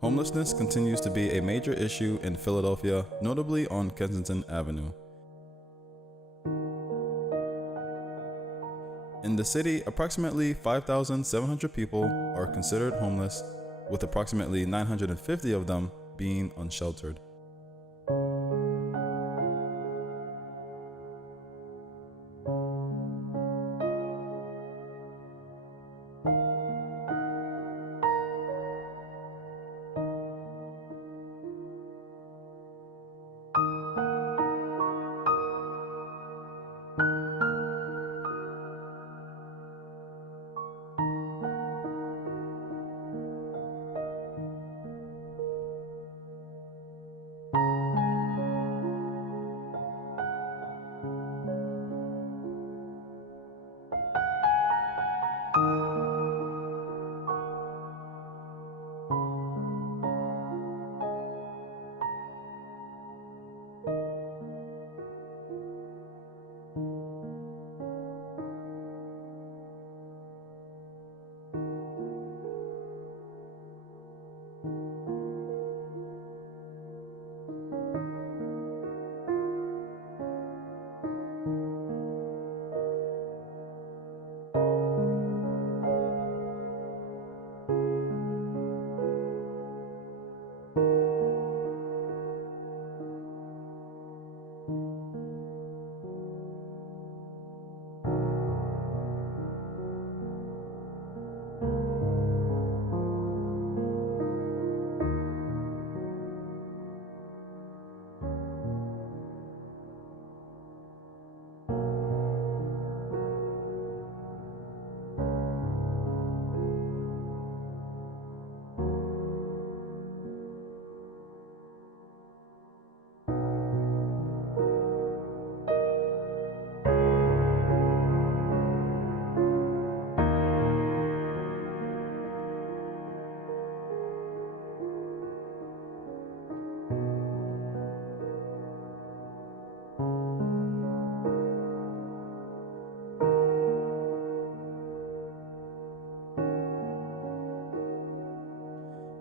Homelessness continues to be a major issue in Philadelphia, notably on Kensington Avenue. In the city, approximately 5,700 people are considered homeless, with approximately 950 of them being unsheltered.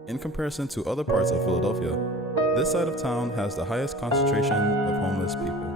In comparison to other parts of Philadelphia, this side of town has the highest concentration of homeless people.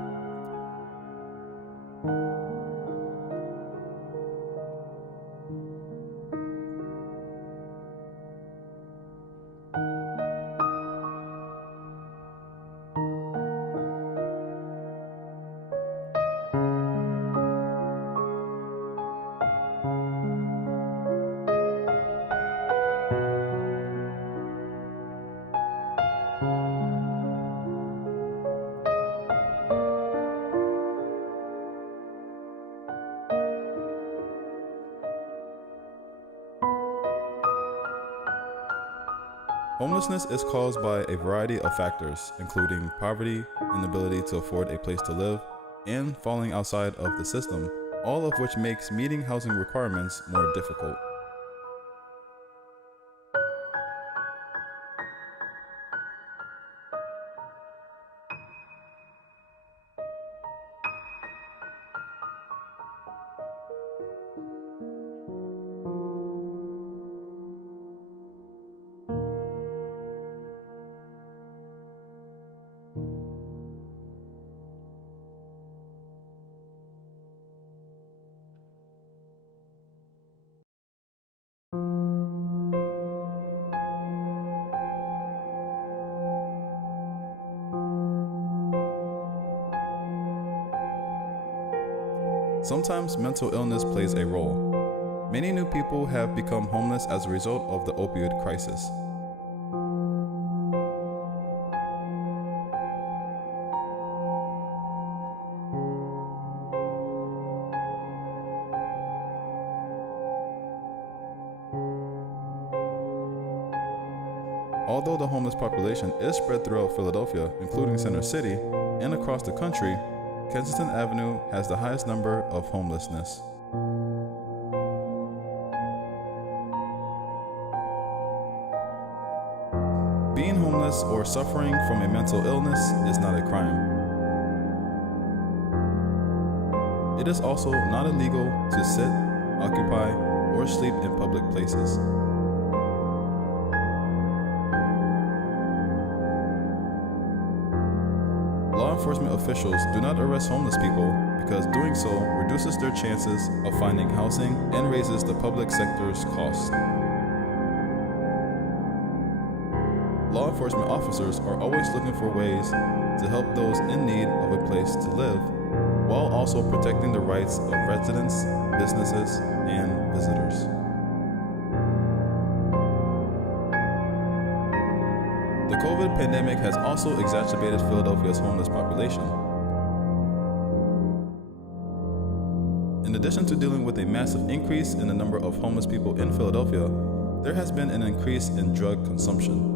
Homelessness is caused by a variety of factors, including poverty, inability to afford a place to live, and falling outside of the system, all of which makes meeting housing requirements more difficult. Sometimes mental illness plays a role. Many new people have become homeless as a result of the opioid crisis. Although the homeless population is spread throughout Philadelphia, including Center City, and across the country, Kensington Avenue has the highest number of homelessness. Being homeless or suffering from a mental illness is not a crime. It is also not illegal to sit, occupy, or sleep in public places. Law enforcement officials do not arrest homeless people because doing so reduces their chances of finding housing and raises the public sector's costs. Law enforcement officers are always looking for ways to help those in need of a place to live, while also protecting the rights of residents, businesses, and visitors. The COVID pandemic has also exacerbated Philadelphia's homeless population. In addition to dealing with a massive increase in the number of homeless people in Philadelphia, there has been an increase in drug consumption.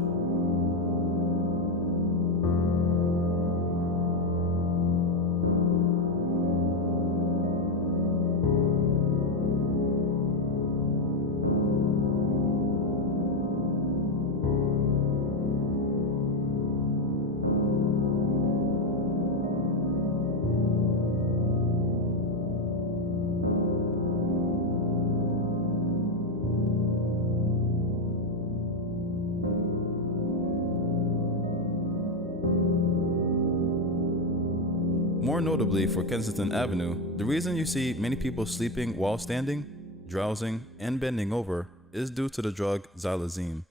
More notably for Kensington Avenue, the reason you see many people sleeping while standing, drowsing, and bending over is due to the drug xylazine.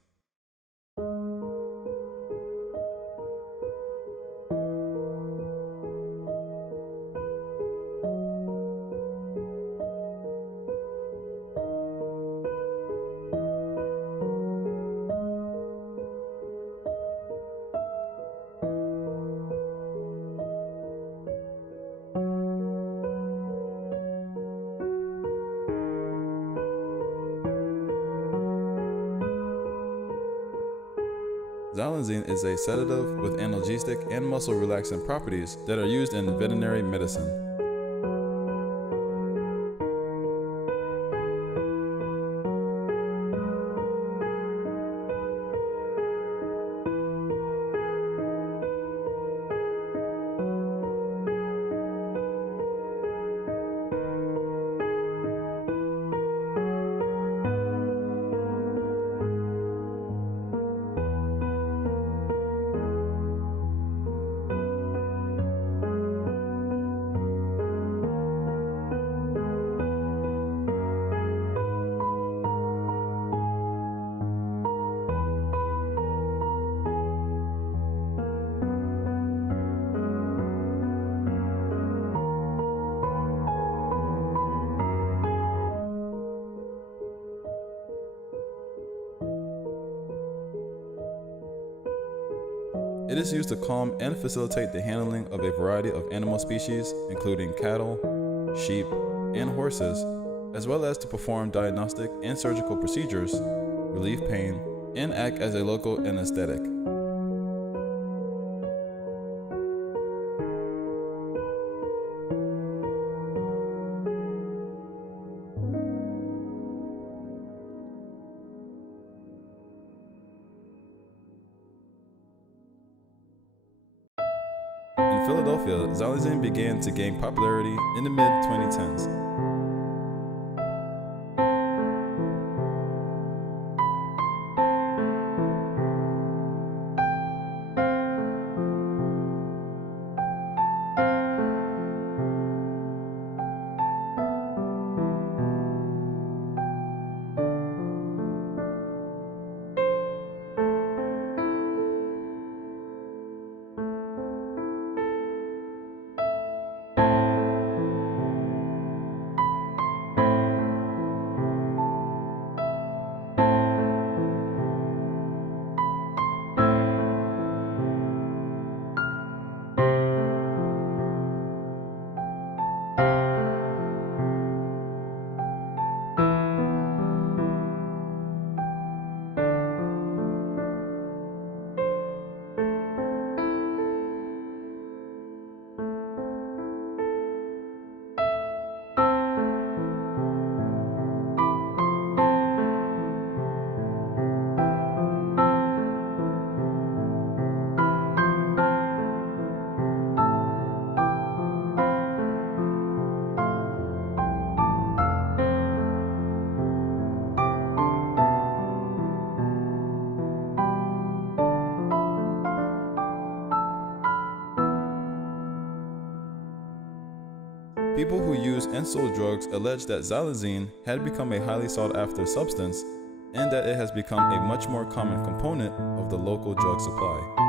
Xylazine is a sedative with analgesic and muscle relaxant properties that are used in veterinary medicine. It is used to calm and facilitate the handling of a variety of animal species, including cattle, sheep, and horses, as well as to perform diagnostic and surgical procedures, relieve pain, and act as a local anesthetic. In Philadelphia, xylazine began to gain popularity in the mid-2010s. People who used and sold drugs alleged that xylazine had become a highly sought-after substance and that it has become a much more common component of the local drug supply.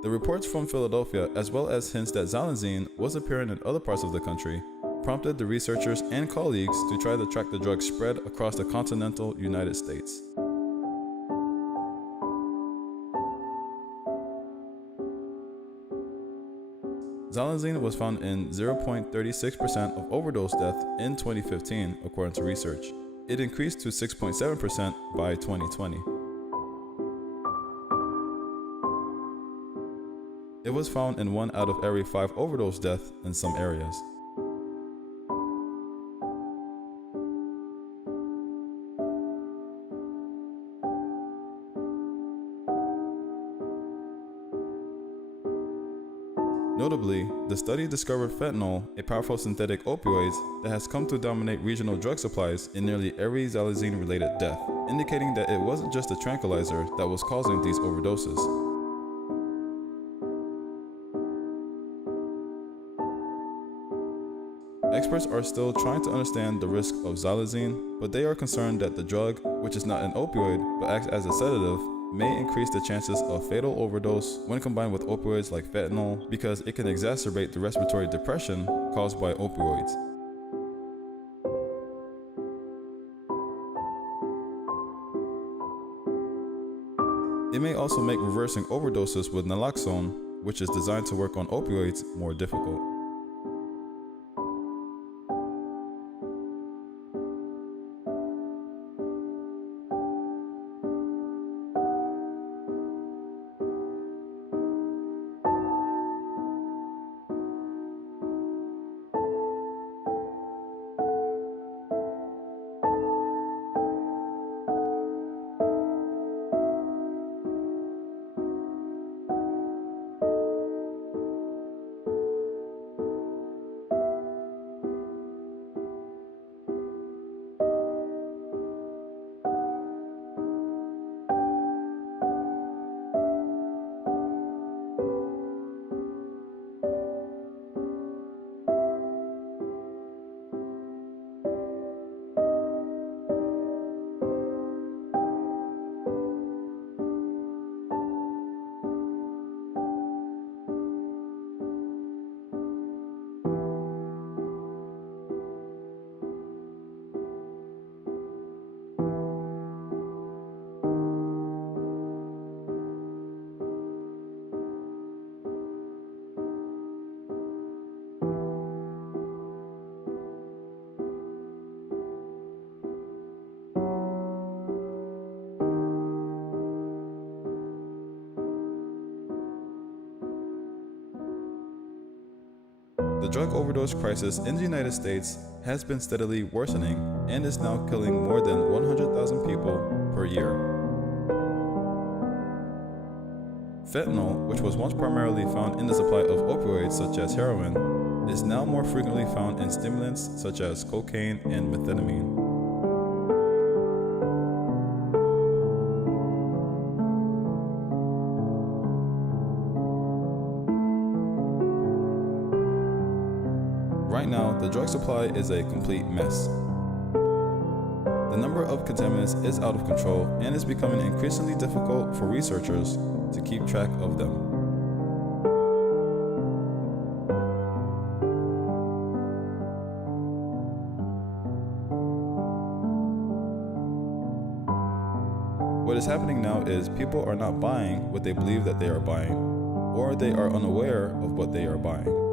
The reports from Philadelphia, as well as hints that xylazine was appearing in other parts of the country, prompted the researchers and colleagues to try to track the drug's spread across the continental United States. Xylazine was found in 0.36% of overdose death in 2015, according to research. It increased to 6.7% by 2020. It was found in 1 out of every 5 overdose deaths in some areas. Notably, the study discovered fentanyl, a powerful synthetic opioid that has come to dominate regional drug supplies in nearly every xylazine-related death, indicating that it wasn't just a tranquilizer that was causing these overdoses. Experts are still trying to understand the risk of xylazine, but they are concerned that the drug, which is not an opioid but acts as a sedative, may increase the chances of fatal overdose when combined with opioids like fentanyl because it can exacerbate the respiratory depression caused by opioids. It may also make reversing overdoses with naloxone, which is designed to work on opioids, more difficult. The drug overdose crisis in the United States has been steadily worsening and is now killing more than 100,000 people per year. Fentanyl, which was once primarily found in the supply of opioids such as heroin, is now more frequently found in stimulants such as cocaine and methamphetamine. Right now, the drug supply is a complete mess. The number of contaminants is out of control and is becoming increasingly difficult for researchers to keep track of them. What is happening now is people are not buying what they believe that they are buying, or they are unaware of what they are buying.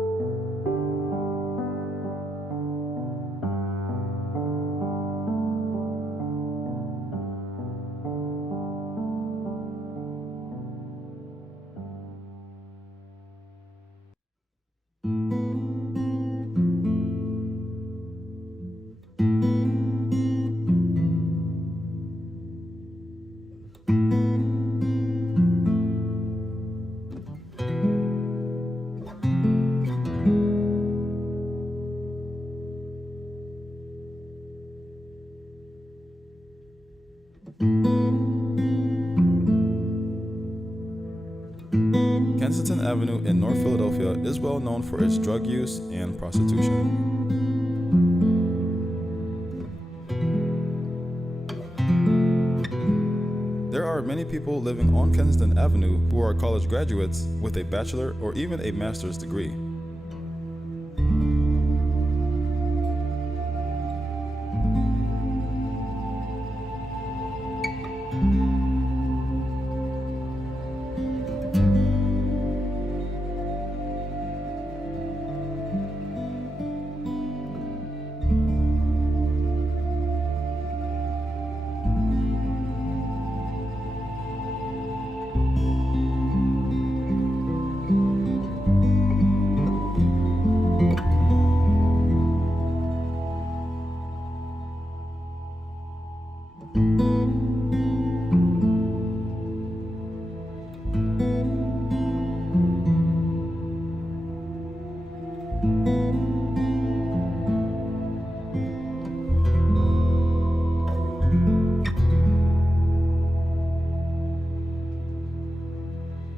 Kensington Avenue in North Philadelphia is well known for its drug use and prostitution. There are many people living on Kensington Avenue who are college graduates with a bachelor or even a master's degree.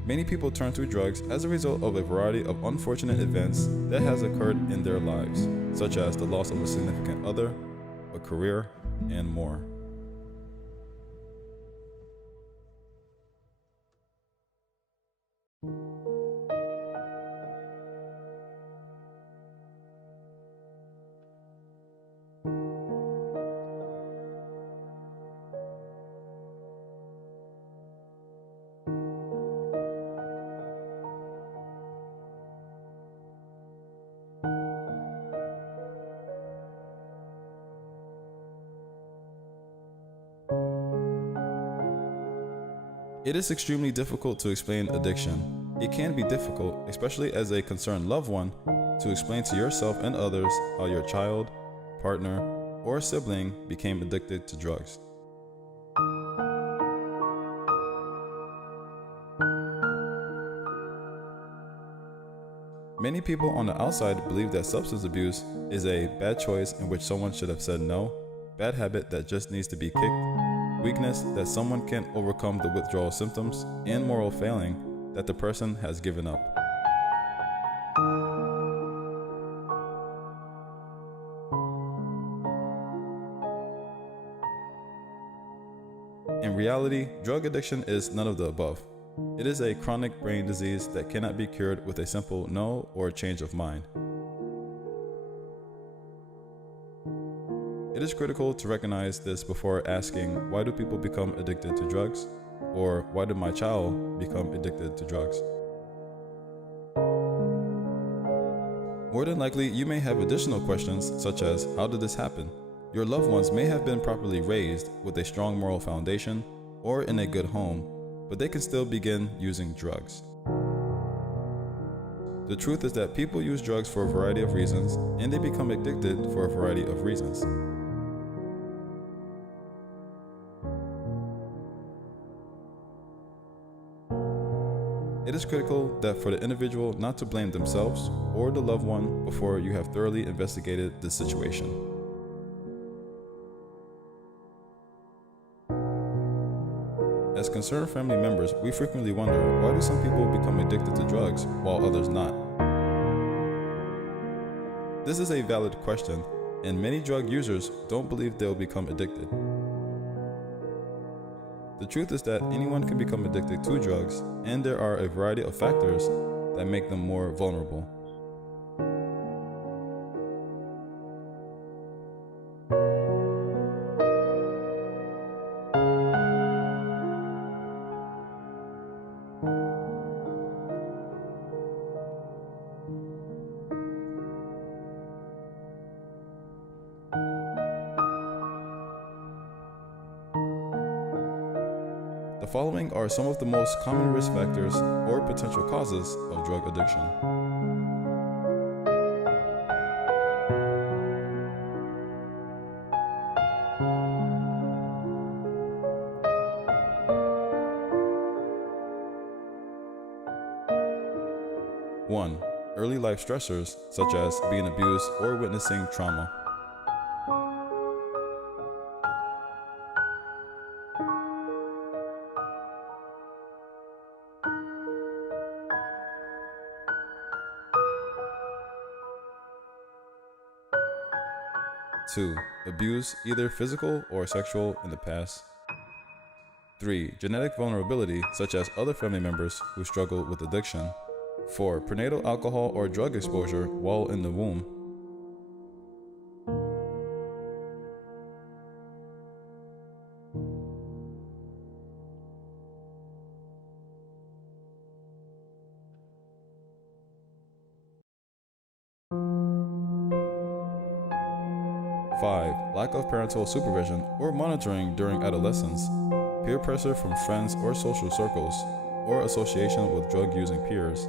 Many people turn to drugs as a result of a variety of unfortunate events that has occurred in their lives, such as the loss of a significant other, a career, and more. It is extremely difficult to explain addiction. It can be difficult, especially as a concerned loved one, to explain to yourself and others how your child, partner, or sibling became addicted to drugs. Many people on the outside believe that substance abuse is a bad choice in which someone should have said no, bad habit that just needs to be kicked, weakness that someone can't overcome the withdrawal symptoms, and moral failing that the person has given up. In reality, drug addiction is none of the above. It is a chronic brain disease that cannot be cured with a simple no or change of mind. It is critical to recognize this before asking, why do people become addicted to drugs? Or why did my child become addicted to drugs? More than likely, you may have additional questions such as, how did this happen? Your loved ones may have been properly raised with a strong moral foundation or in a good home, but they can still begin using drugs. The truth is that people use drugs for a variety of reasons, and they become addicted for a variety of reasons. It is critical that for the individual not to blame themselves or the loved one before you have thoroughly investigated the situation. As concerned family members, we frequently wonder, why do some people become addicted to drugs while others not? This is a valid question, and many drug users don't believe they'll become addicted. The truth is that anyone can become addicted to drugs, and there are a variety of factors that make them more vulnerable. The following are some of the most common risk factors or potential causes of drug addiction. One, early life stressors such as being abused or witnessing trauma. 2. Abuse, either physical or sexual, in the past. 3. Genetic vulnerability, such as other family members who struggle with addiction. 4. Prenatal alcohol or drug exposure while in the womb. 5. Lack of parental supervision or monitoring during adolescence, peer pressure from friends or social circles, or association with drug-using peers.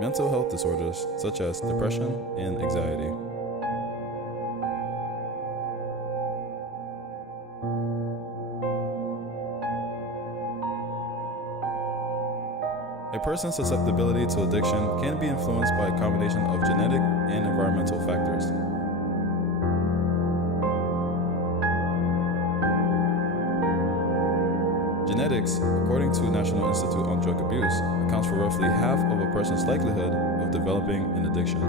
Mental health disorders such as depression and anxiety. A person's susceptibility to addiction can be influenced by a combination of genetic and environmental factors. Genetics, according to National Institute on Drug Abuse, accounts for roughly half of a person's likelihood of developing an addiction.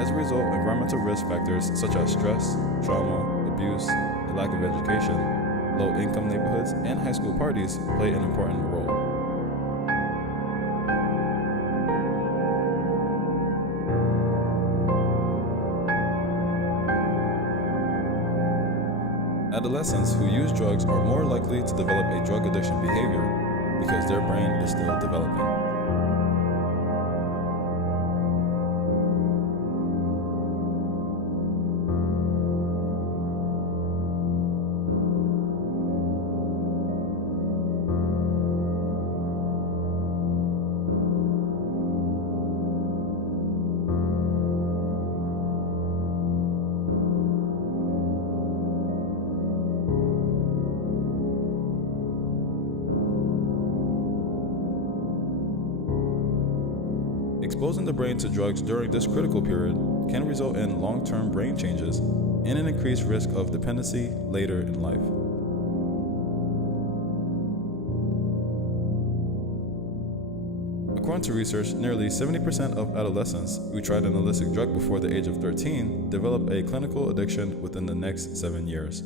As a result, environmental risk factors such as stress, trauma, abuse, a lack of education, low-income neighborhoods, and high school parties play an important role. Adolescents who use drugs are more likely to develop a drug addiction behavior because their brain is still developing. Exposing the brain to drugs during this critical period can result in long-term brain changes and an increased risk of dependency later in life. According to research, nearly 70% of adolescents who tried an illicit drug before the age of 13 develop a clinical addiction within the next 7 years.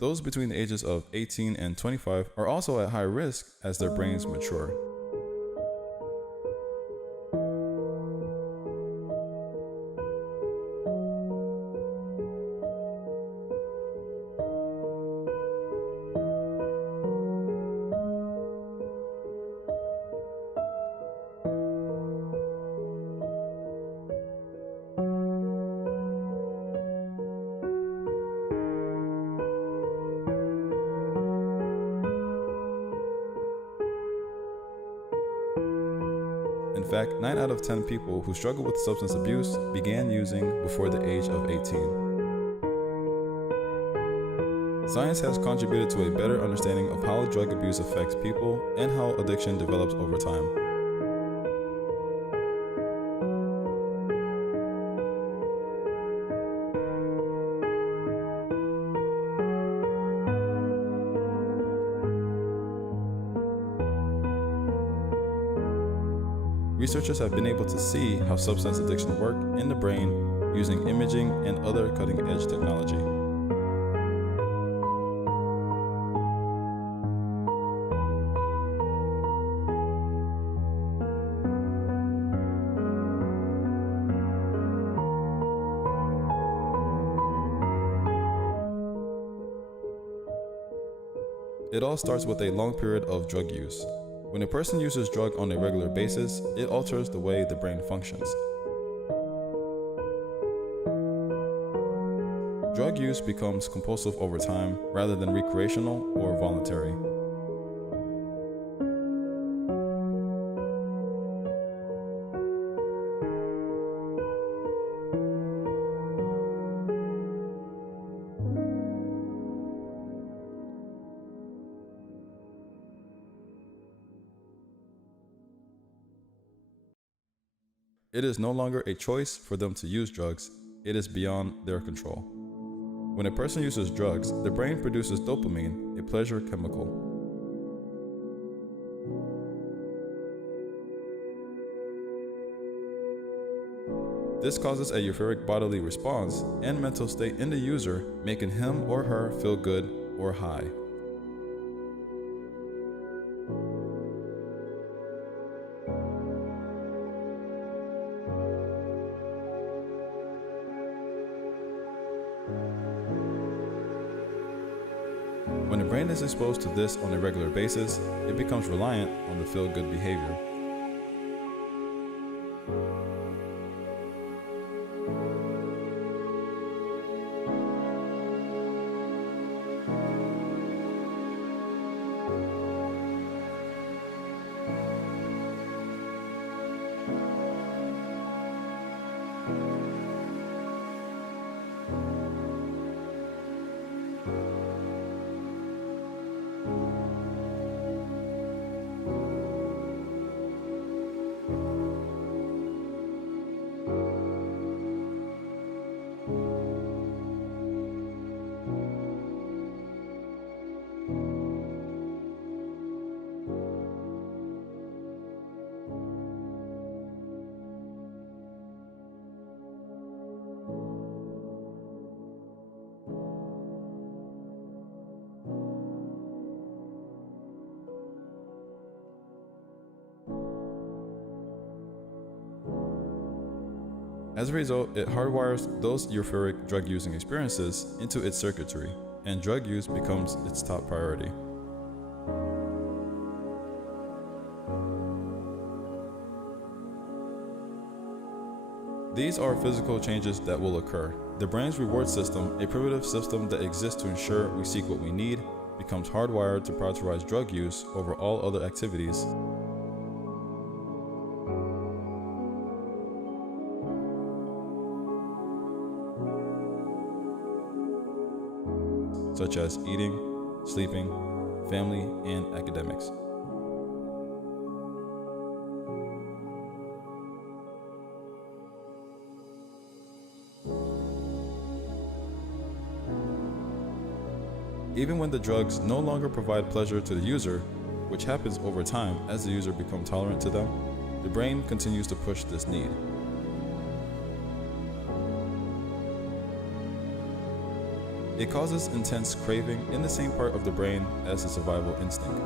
Those between the ages of 18 and 25 are also at high risk as their brains mature. In fact, 9 out of 10 people who struggle with substance abuse began using before the age of 18. Science has contributed to a better understanding of how drug abuse affects people and how addiction develops over time. Researchers have been able to see how substance addiction work in the brain using imaging and other cutting-edge technology. It all starts with a long period of drug use. When a person uses drug on a regular basis, it alters the way the brain functions. Drug use becomes compulsive over time rather than recreational or voluntary. It is no longer a choice for them to use drugs, it is beyond their control. When a person uses drugs, the brain produces dopamine, a pleasure chemical. This causes a euphoric bodily response and mental state in the user, making him or her feel good or high. When the brain is exposed to this on a regular basis, it becomes reliant on the feel-good behavior. As a result, it hardwires those euphoric drug-using experiences into its circuitry, and drug use becomes its top priority. These are physical changes that will occur. The brain's reward system, a primitive system that exists to ensure we seek what we need, becomes hardwired to prioritize drug use over all other activities. Such as eating, sleeping, family, and academics. Even when the drugs no longer provide pleasure to the user, which happens over time as the user becomes tolerant to them, the brain continues to push this need. It causes intense craving in the same part of the brain as the survival instinct.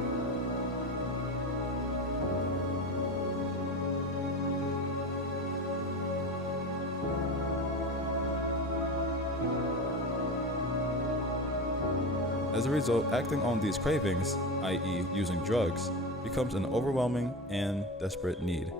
As a result, acting on these cravings, i.e., using drugs, becomes an overwhelming and desperate need.